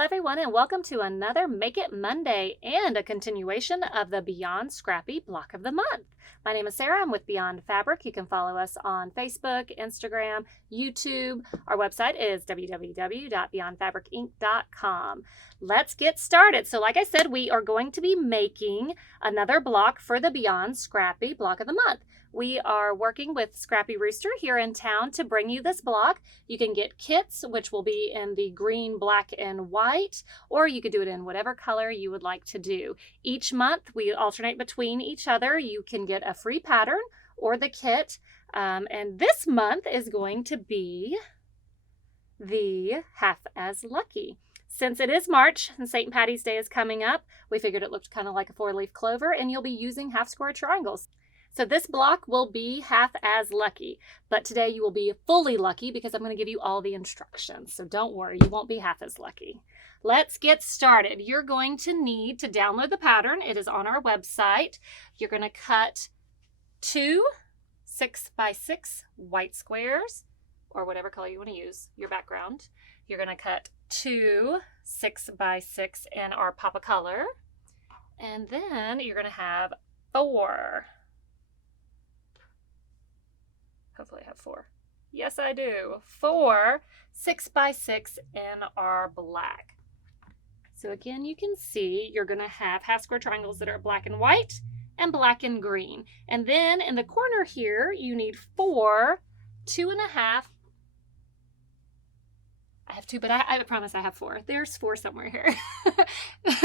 Hello everyone and welcome to another Make It Monday and a continuation of the Beyond Scrappy Block of the Month. My name is Sarah. I'm with Beyond Fabric. You can follow us on Facebook, Instagram, YouTube. Our website is www.beyondfabricinc.com. Let's get started. So like I said, we are going to be making another block for the Beyond Scrappy Block of the Month. We are working with Scrappy Rooster here in town to bring you this block. You can get kits, which will be in the green, black, and white, or you could do it in whatever color you would like to do. Each month, we alternate between each other. You can get a free pattern or the kit, and this month is going to be the Half as Lucky. Since it is March and St. Patty's Day is coming up, we figured it looked kind of like a four-leaf clover, and you'll be using half square triangles. So this block will be half as lucky, but today you will be fully lucky because I'm going to give you all the instructions. So don't worry, you won't be half as lucky. Let's get started. You're going to need to download the pattern. It is on our website. You're going to cut 2 6x6 white squares, or whatever color you want to use, your background. You're going to cut 2 6x6 in our Pop of Color, and then you're going to have 4. Hopefully I have 4. Yes, I do. 4 6x6 in our black. So again, you can see you're going to have half square triangles that are black and white and black and green. And then in the corner here, you need 4 2.5. I have 2, but I promise I have 4. There's 4 somewhere here.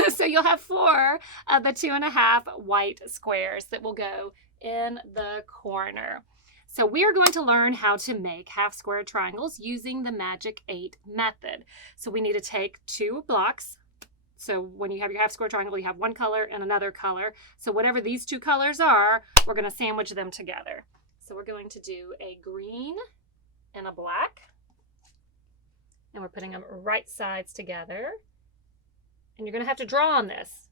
So you'll have 4 of the 2.5 white squares that will go in the corner. So we are going to learn how to make half square triangles using the Magic 8 method. So we need to take 2 blocks. So when you have your half square triangle, you have one color and another color. So whatever these 2 colors are, we're going to sandwich them together. So we're going to do a green and a black. And we're putting them right sides together. And you're going to have to draw on this.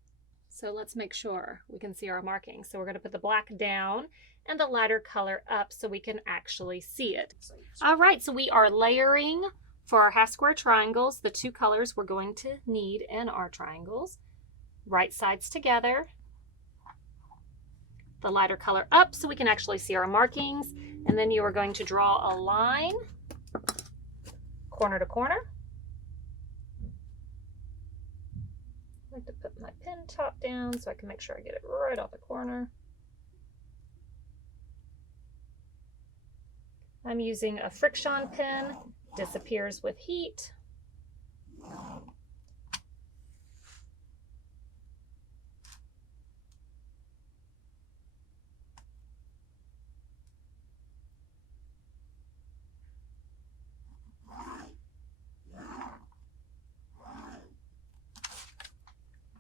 So let's make sure we can see our markings. So we're going to put the black down and the lighter color up so we can actually see it. All right, so we are layering for our half square triangles the 2 colors we're going to need in our triangles. Right sides together. The lighter color up so we can actually see our markings. And then you are going to draw a line corner to corner. I like to put my pen top down so I can make sure I get it right off the corner. I'm using a Friction pen, disappears with heat.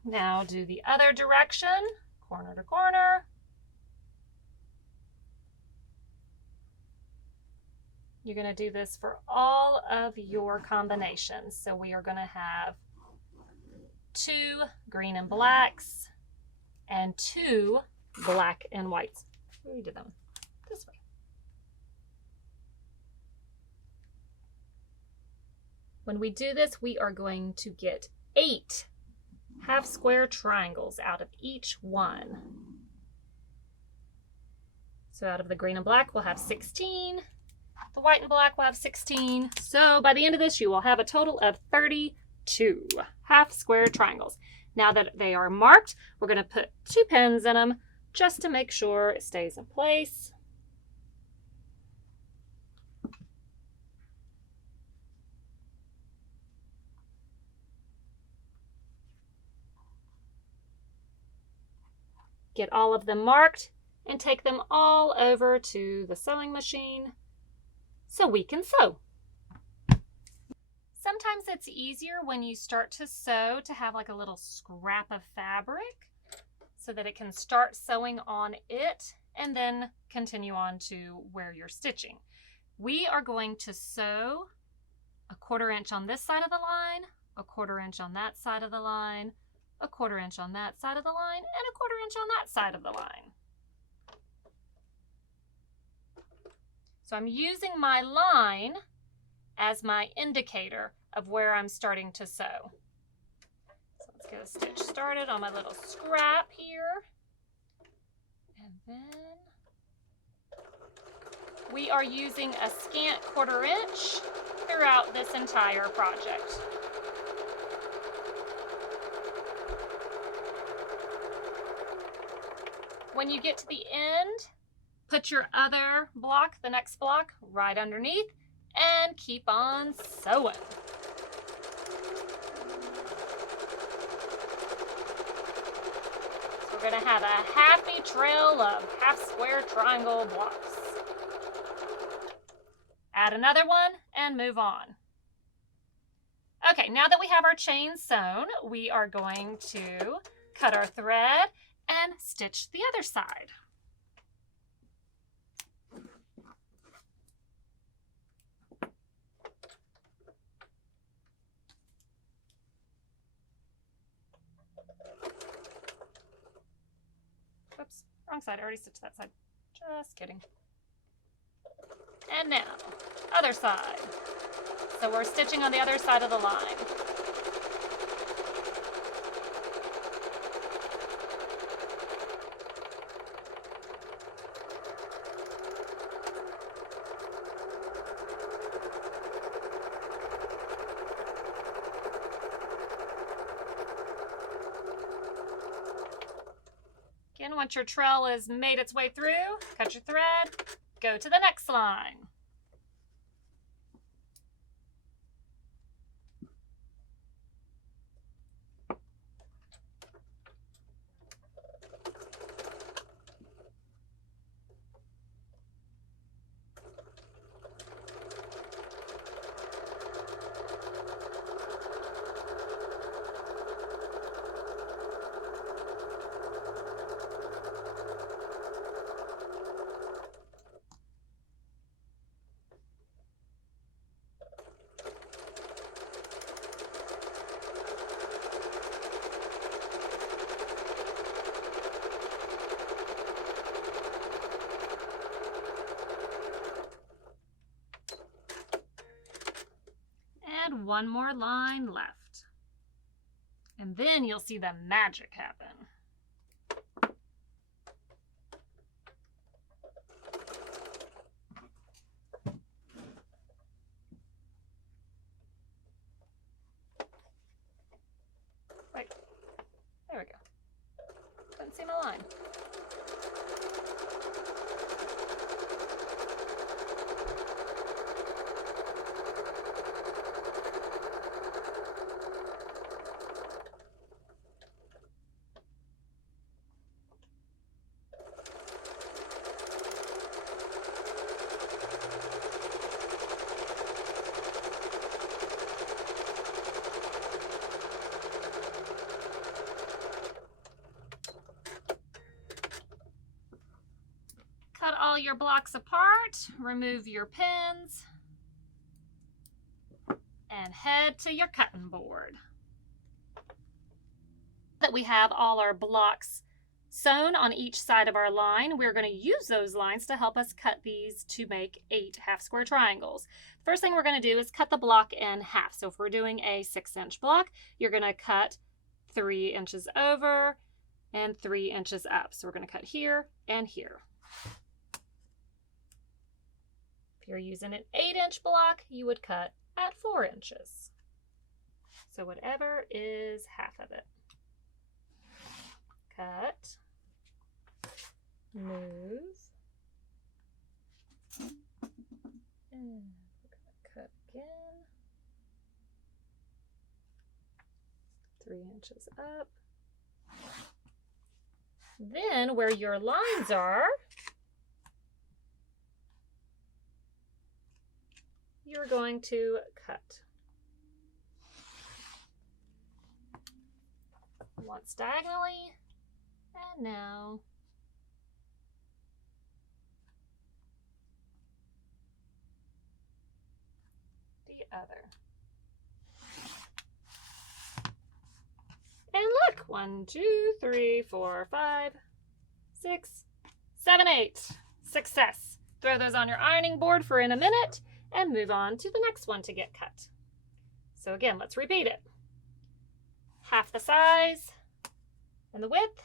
Now do the other direction, corner to corner. You're going to do this for all of your combinations. So we are going to have 2 green and blacks and 2 black and whites. We did them this way. When we do this, we are going to get 8 half square triangles out of each one. So out of the green and black, we'll have 16. The white and black will have 16. So by the end of this, you will have a total of 32 half square triangles. Now that they are marked, we're going to put 2 pins in them just to make sure it stays in place. Get all of them marked and take them all over to the sewing machine so we can sew. Sometimes it's easier when you start to sew to have like a little scrap of fabric so that it can start sewing on it and then continue on to where you're stitching. We are going to sew a 1/4 inch on this side of the line, a 1/4 inch on that side of the line, a 1/4 inch on that side of the line, and a 1/4 inch on that side of the line. So I'm using my line as my indicator of where I'm starting to sew. Let's get a stitch started on my little scrap here. And then we are using a scant 1/4 inch throughout this entire project. When you get to the end, put your other block, the next block, right underneath and keep on sewing. So we're gonna have a happy trail of half square triangle blocks. Add another one and move on. Okay, now that we have our chain sewn, we are going to cut our thread and stitch the other side. Whoops, wrong side. I already stitched that side. Just kidding. And now, other side. So we're stitching on the other side of the line. Again, once your trail has made its way through, cut your thread, go to the next line. And one more line left. And then you'll see the magic happen. Wait, there we go. Couldn't see my line. Cut all your blocks apart, remove your pins, and head to your cutting board. That we have all our blocks sewn on each side of our line, we're going to use those lines to help us cut these to make 8 half square triangles. First thing we're going to do is cut the block in half. So if we're doing a 6-inch block, you're going to cut 3 inches over and 3 inches up. So we're going to cut here and here. If you're using an 8-inch block, you would cut at 4 inches. So whatever is half of it. Cut, move, and we're going to cut again. 3 inches up. Then where your lines are, you're going to cut. Once diagonally, and now the other. And look, 1, 2, 3, 4, 5, 6, 7, 8. Success. Throw those on your ironing board for in a minute and move on to the next one to get cut. So again, let's repeat it. half the size and the width,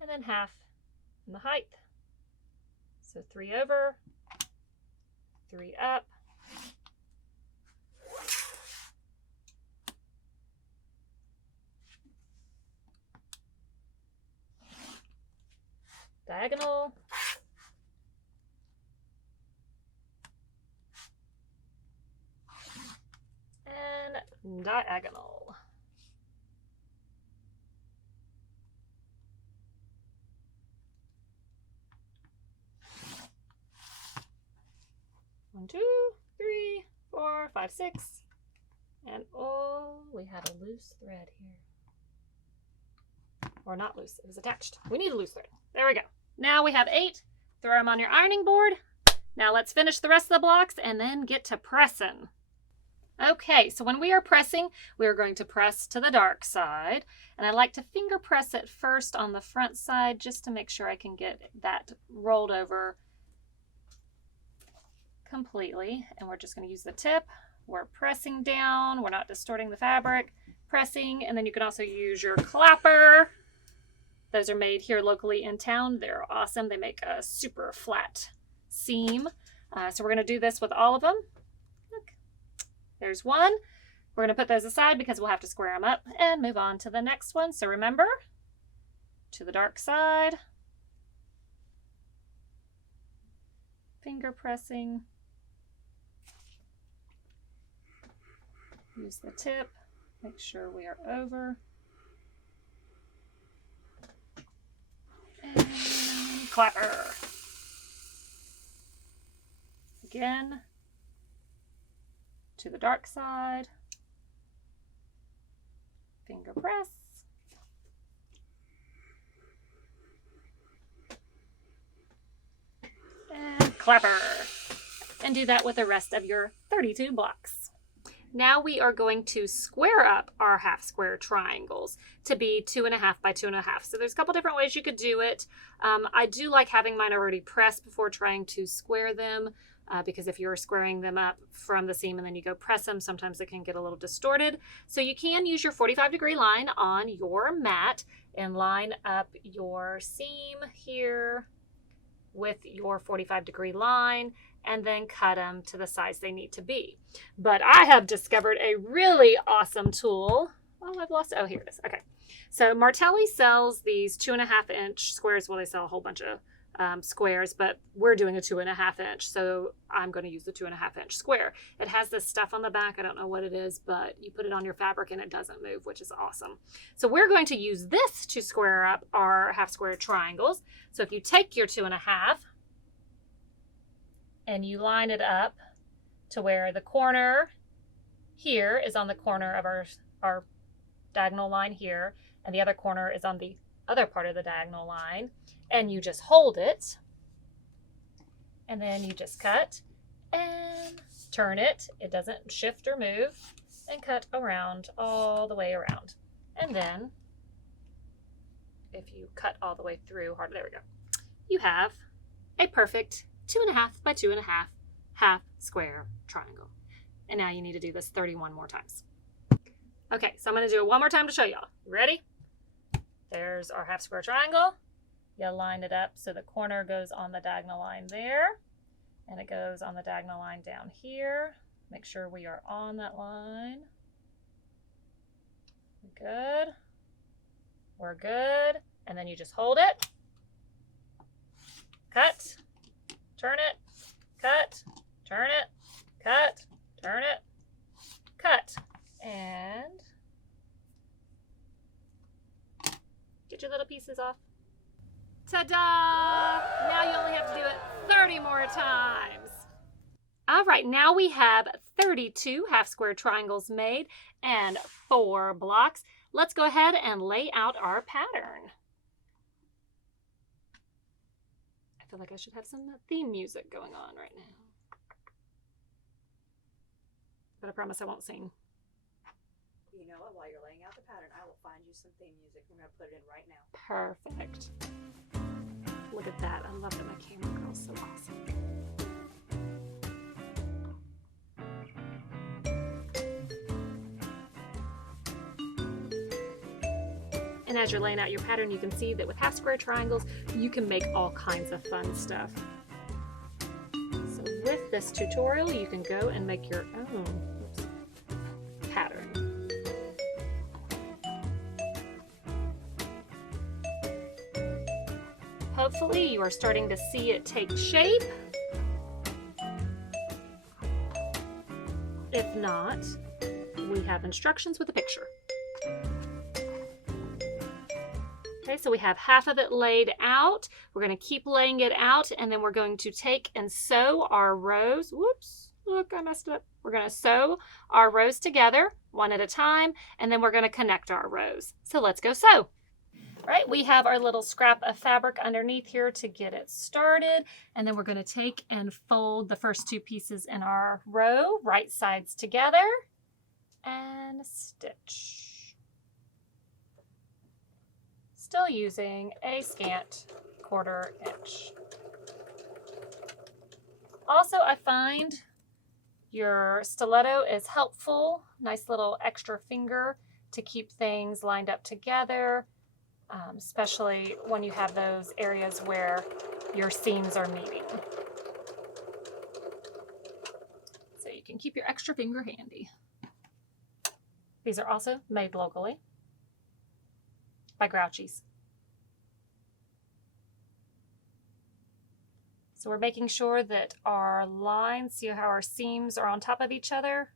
and then half in the height. So 3 over, 3 up. Diagonal. And diagonal. One, two, three, 4, 5, 6. And oh, we had a loose thread here. Or not loose, it was attached. We need a loose thread. There we go. Now we have 8. Throw them on your ironing board. Now let's finish the rest of the blocks and then get to pressing. Okay, so when we are pressing, we are going to press to the dark side. And I like to finger press it first on the front side just to make sure I can get that rolled over completely. And we're just going to use the tip. We're pressing down. We're not distorting the fabric. Pressing, and then you can also use your clapper. Those are made here locally in town. They're awesome. They make a super flat seam. So we're going to do this with all of them. Look, there's one. We're going to put those aside because we'll have to square them up and move on to the next one. So remember, to the dark side, finger pressing, use the tip, make sure we are over, and clapper. Again, to the dark side, finger press, and clapper. And do that with the rest of your 32 blocks. Now we are going to square up our half square triangles to be 2.5 by 2.5. So there's a couple different ways you could do it. I do like having mine already pressed before trying to square them because if you're squaring them up from the seam and then you go press them, sometimes it can get a little distorted. So you can use your 45-degree line on your mat and line up your seam here with your 45-degree line and then cut them to the size they need to be. But I have discovered a really awesome tool. Oh, I've lost it. Oh, here it is. Okay. So Martelli sells these 2.5-inch squares. Well, they sell a whole bunch of squares, but we're doing a 2.5-inch. So I'm going to use the 2.5-inch square. It has this stuff on the back. I don't know what it is, but you put it on your fabric and it doesn't move, which is awesome. So we're going to use this to square up our half square triangles. So if you take your 2.5 and you line it up to where the corner here is on the corner of our diagonal line here, and the other corner is on the other part of the diagonal line, and you just hold it, and then you just cut and turn it. It doesn't shift or move, and cut around all the way around. And then if you cut all the way through, there we go, you have a perfect 2.5 by 2.5 half square triangle. And now you need to do this 31 more times. Okay, so I'm going to do it one more time to show y'all. Ready? There's our half square triangle. You line it up so the corner goes on the diagonal line there, and it goes on the diagonal line down here. Make sure we are on that line. Good. We're good. And then you just hold it, cut, turn it, cut, turn it, cut, turn it, cut, and get your little pieces off. Ta-da! Now you only have to do it 30 more times. All right, now we have 32 half square triangles made and 4 blocks. Let's go ahead and lay out our pattern. I feel like I should have some theme music going on right now. But I promise I won't sing. You know what? While you're laying out the pattern, I will find you some theme music. I'm going to put it in right now. Perfect. Look at that. I love that my camera girl's so awesome. And as you're laying out your pattern, you can see that with half square triangles, you can make all kinds of fun stuff. So with this tutorial, you can go and make your own pattern. Hopefully you are starting to see it take shape. If not, we have instructions with a picture. Okay, so we have half of it laid out. We're going to keep laying it out, and then we're going to take and sew our rows. Whoops, look, I messed up. We're going to sew our rows together one at a time, and then we're going to connect our rows. So let's go sew. All right, we have our little scrap of fabric underneath here to get it started, and then we're going to take and fold the first two pieces in our row, right sides together, and stitch. Still using a scant 1/4 inch. Also, I find your stiletto is helpful. Nice little extra finger to keep things lined up together, especially when you have those areas where your seams are meeting. So you can keep your extra finger handy. These are also made locally by Grouchy's. So we're making sure that our lines, see how our seams are on top of each other?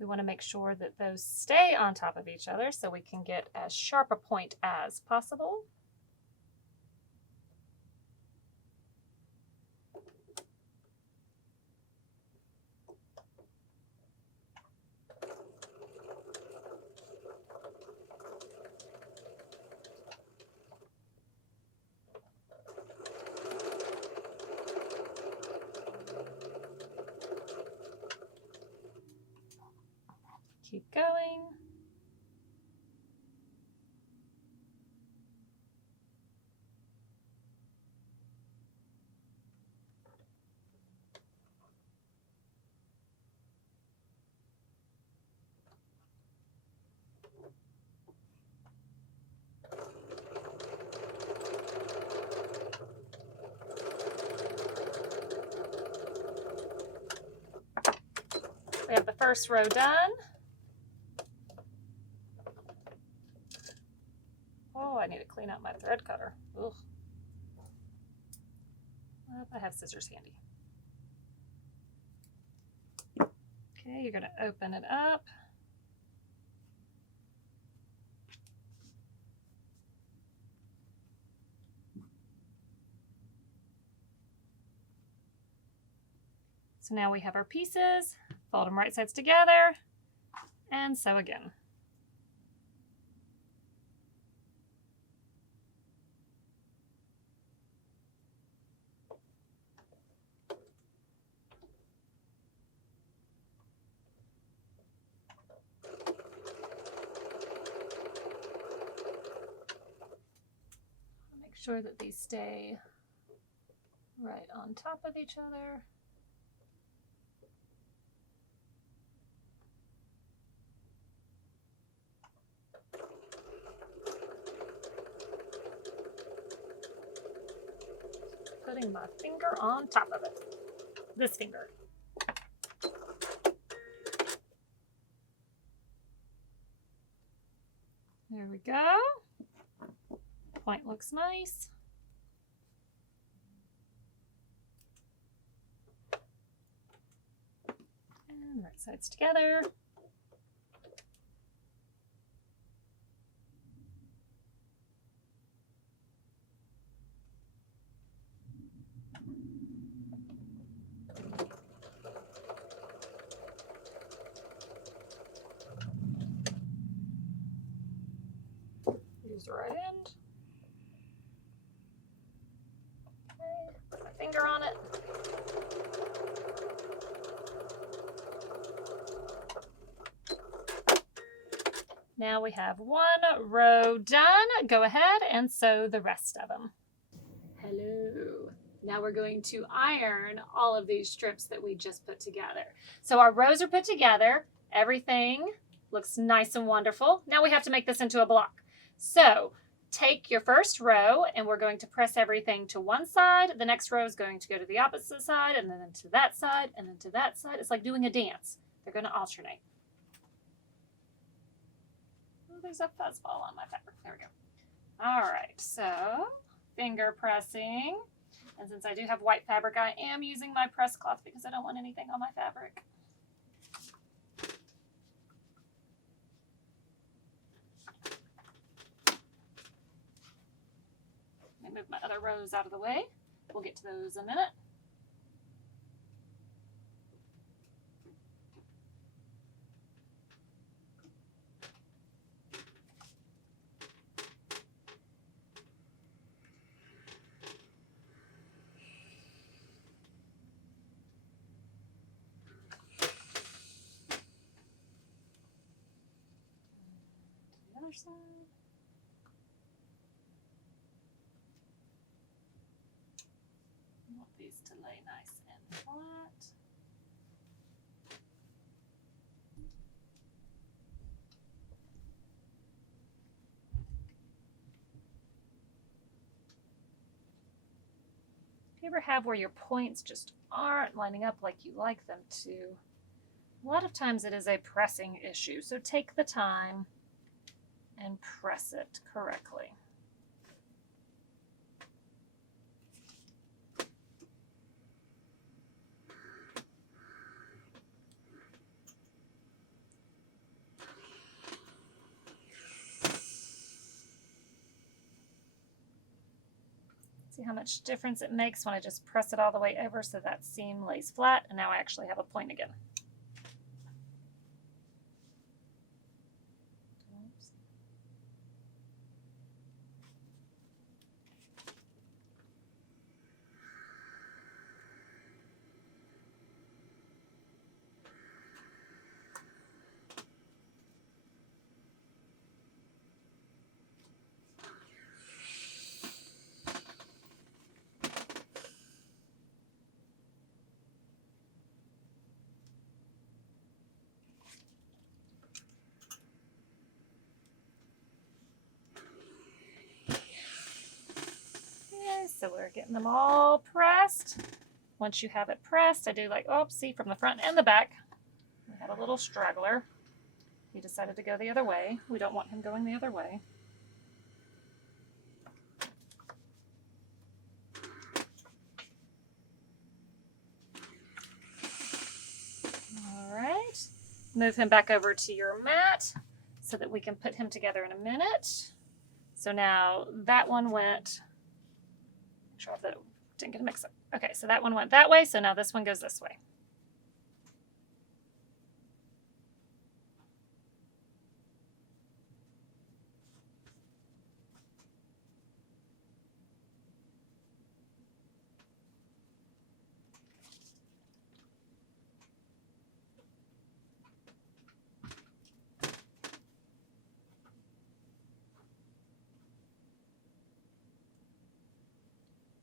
We want to make sure that those stay on top of each other so we can get as sharp a point as possible. Keep going. We have the first row done. Oh, I need to clean out my thread cutter. Ugh. Well, I have scissors handy. Okay, you're going to open it up. So now we have our pieces, fold them right sides together, and sew again. Make sure that these stay right on top of each other. Putting my finger on top of it. This finger. There we go. Point looks nice. And right sides together. Use the right end. Okay, put my finger on it. Now we have one row done. Go ahead and sew the rest of them. Hello. Now we're going to iron all of these strips that we just put together. So our rows are put together. Everything looks nice and wonderful. Now we have to make this into a block. So take your first row and we're going to press everything to one side. The next row is going to go to the opposite side and then to that side and then to that side. It's like doing a dance. They're going to alternate. Oh, there's a fuzzball on my fabric. There we go. All right, so finger pressing. And since I do have white fabric, I am using my press cloth because I don't want anything on my fabric. Let me move my other rows out of the way. We'll get to those in a minute. The other side. I want these to lay nice and flat. If you ever have where your points just aren't lining up like you like them to, a lot of times it is a pressing issue. So take the time and press it correctly. See how much difference it makes when I just press it all the way over so that seam lays flat, and now I actually have a point again. Oops. So we're getting them all pressed. Once you have it pressed, I do like, oh, see, from the front and the back. We had a little straggler. He decided to go the other way. We don't want him going the other way. All right. Move him back over to your mat so that we can put him together in a minute. So now that one went... Sure that it didn't get a mix up. Okay, so that one went that way, so now this one goes this way.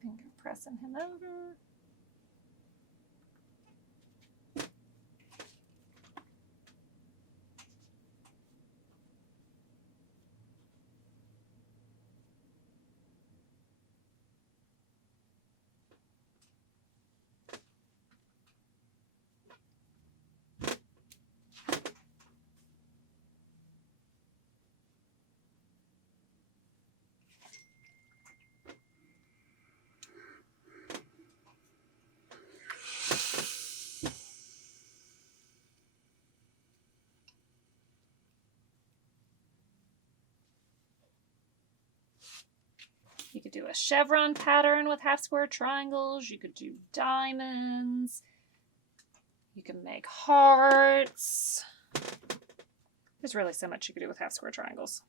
Finger pressing him over. You could do a chevron pattern with half square triangles. You could do diamonds. You can make hearts. There's really so much you could do with half square triangles.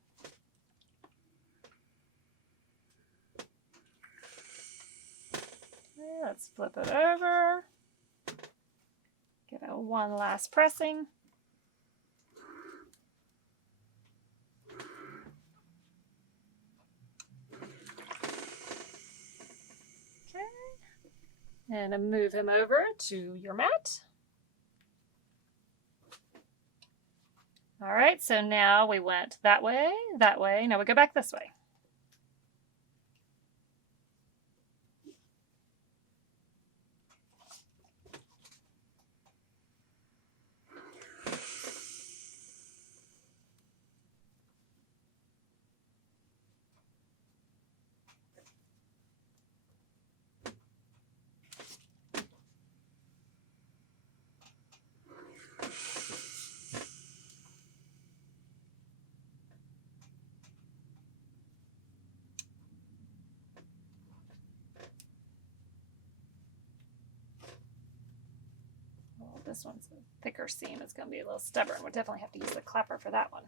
Okay, let's flip it over. Give it one last pressing. And move him over to your mat. All right, so now we went that way, now we go back this way. this one's a thicker seam. It's going to be a little stubborn. We'll definitely have to use the clapper for that one.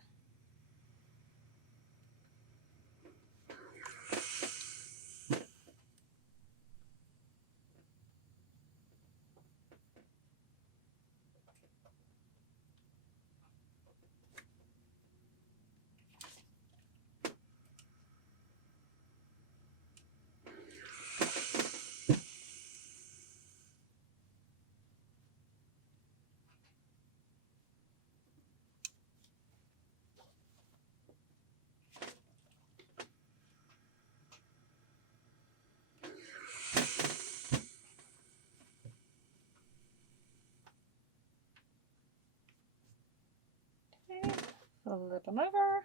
Flip them over.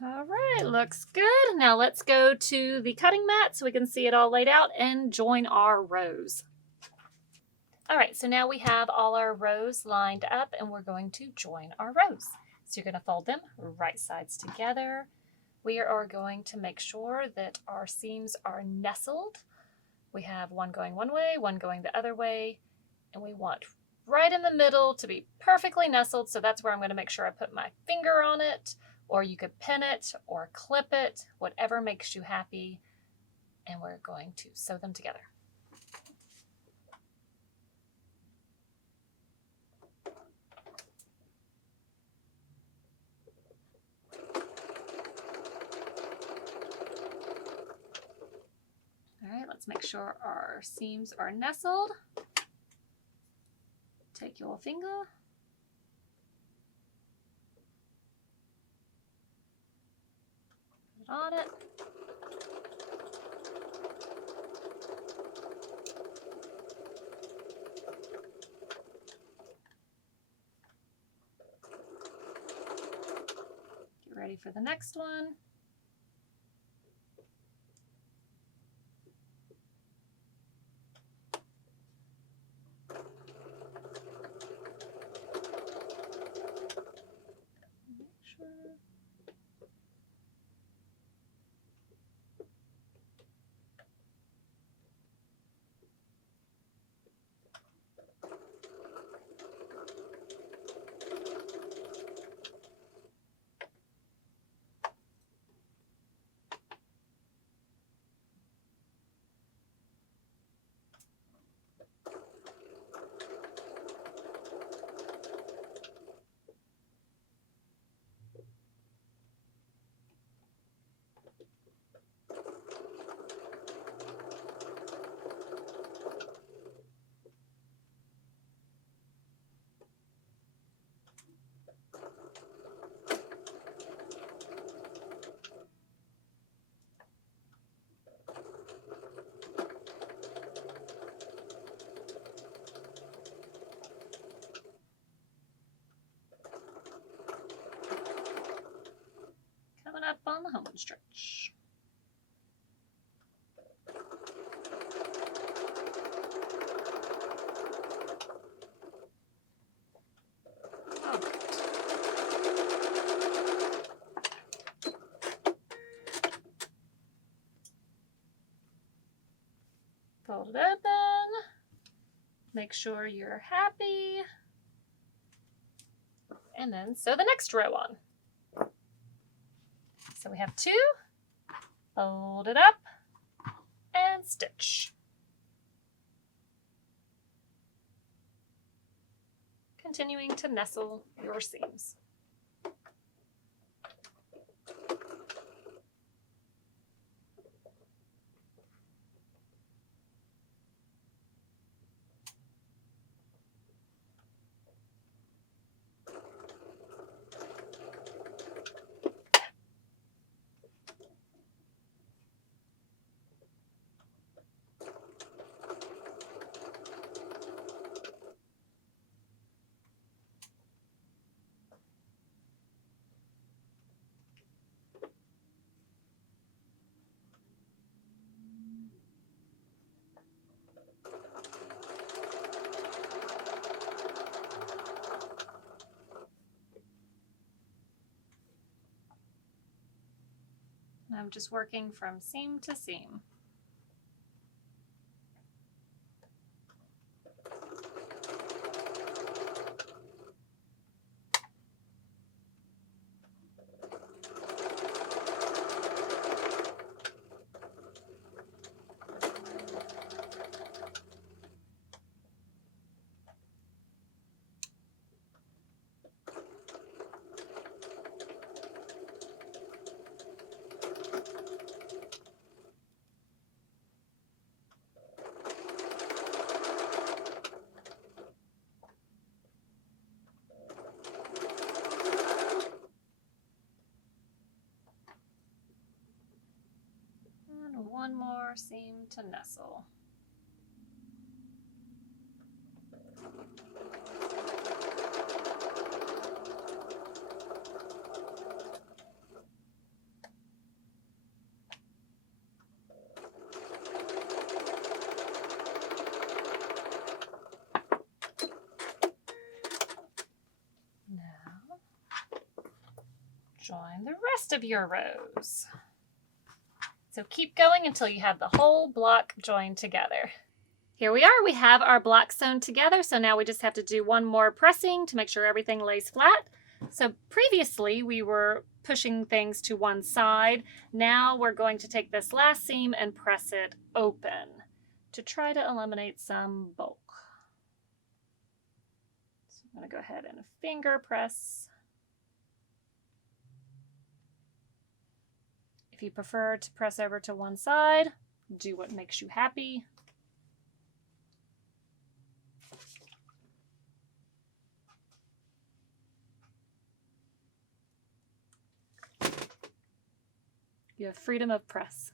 All right, looks good. Now let's go to the cutting mat so we can see it all laid out and join our rows. All right, so now we have all our rows lined up and we're going to join our rows. So you're going to fold them right sides together. We are going to make sure that our seams are nestled. We have one going one way, one going the other way, and we want right in the middle to be perfectly nestled. So that's where I'm going to make sure I put my finger on it, or you could pin it or clip it, whatever makes you happy. And we're going to sew them together. All right, let's make sure our seams are nestled. Take your finger. Put it on it. Get ready for the next one. Up on the home stretch. Fold it open. Make sure you're happy. And then sew the next row on. So we have two, fold it up, and stitch. Continuing to nestle your seams. I'm just working from seam to seam. One more seam to nestle. Now, join the rest of your rows. So keep going until you have the whole block joined together. Here we are, we have our block sewn together. So now we just have to do one more pressing to make sure everything lays flat. So previously we were pushing things to one side. Now we're going to take this last seam and press it open to try to eliminate some bulk. So I'm going to go ahead and finger press. If you prefer to press over to one side, do what makes you happy. You have freedom of press.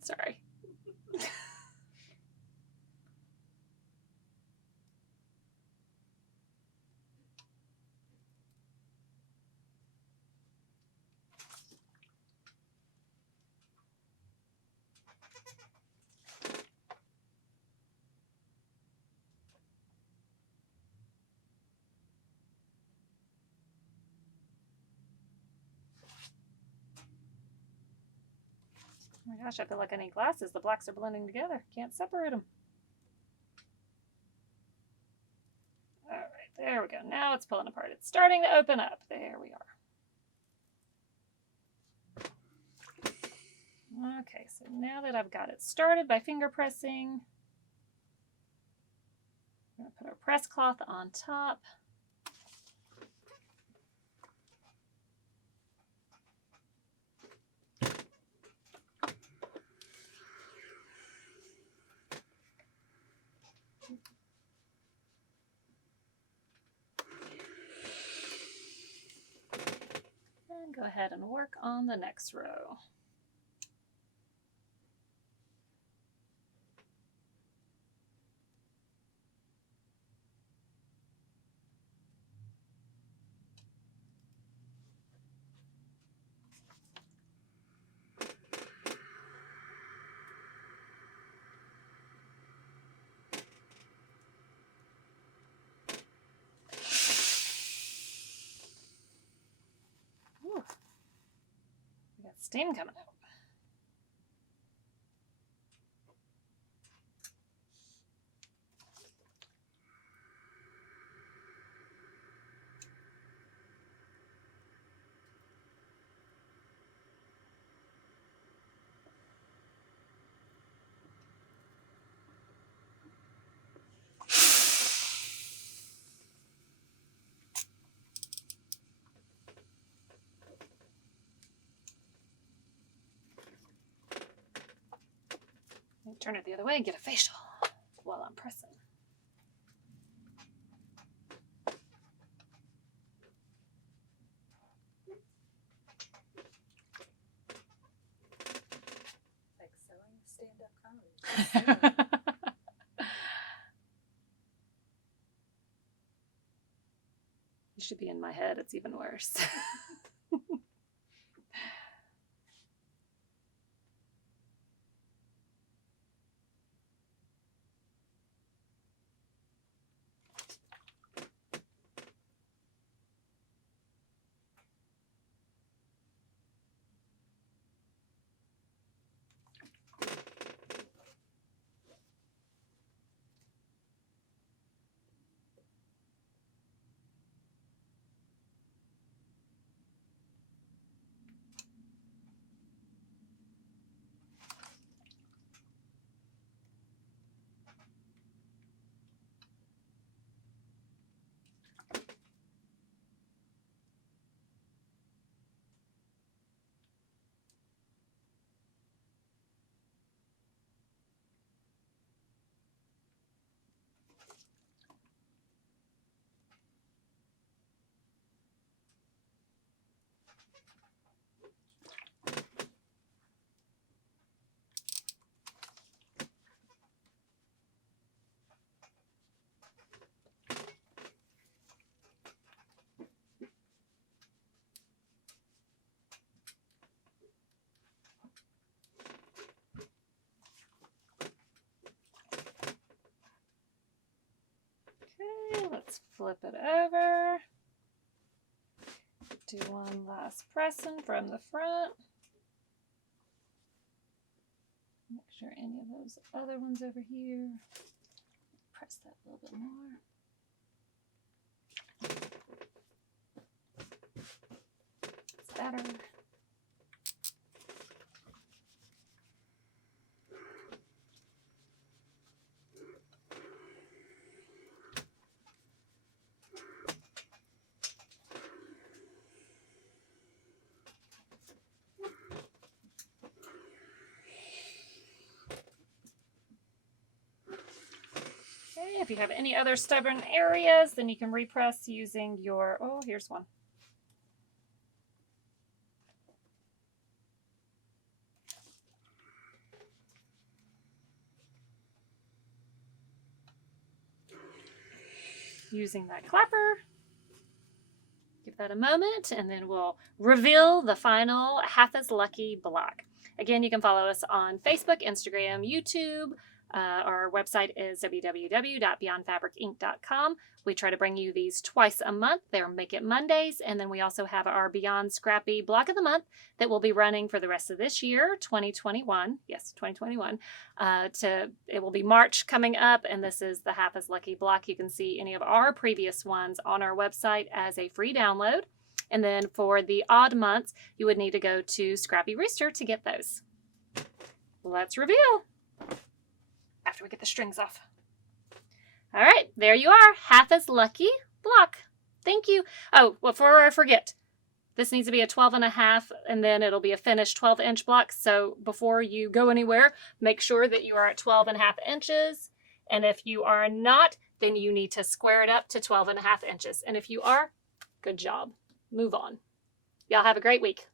Sorry. Oh my gosh, I feel like I need glasses. The blocks are blending together. Can't separate them. All right, there we go. Now it's pulling apart. It's starting to open up. There we are. Okay, so now that I've got it started by finger pressing, we're going to put our press cloth on top. And go ahead and work on the next row. Ooh. We got steam coming out. Turn it the other way and get a facial while I'm pressing. Like sewing stand-up comedy. You should be in my head. It's even worse. let's flip it over. Do one last pressing from the front. Make sure any of those other ones over here. Press that a little bit more. It's better. If you have any other stubborn areas, then you can repress using your, oh, here's one. Using that clapper. Give that a moment, and then we'll reveal the final Half as Lucky block. Again, you can follow us on Facebook, Instagram, YouTube. Our website is www.beyondfabricinc.com. We try to bring you these twice a month. They're Make It Mondays, and then we also have our Beyond Scrappy Block of the Month that will be running for the rest of this year, 2021. Yes, 2021. It will be March coming up, and this is the Half as Lucky block. You can see any of our previous ones on our website as a free download. And then for the odd months, you would need to go to Scrappy Rooster to get those. Let's reveal after we get the strings off. All right, there you are, Half as Lucky block. Thank you. Oh, before I forget, this needs to be a 12.5, and then it'll be a finished 12-inch block. So before you go anywhere, make sure that you are at 12.5 inches. And if you are not, then you need to square it up to 12.5 inches. And if you are, good job. Move on. Y'all have a great week.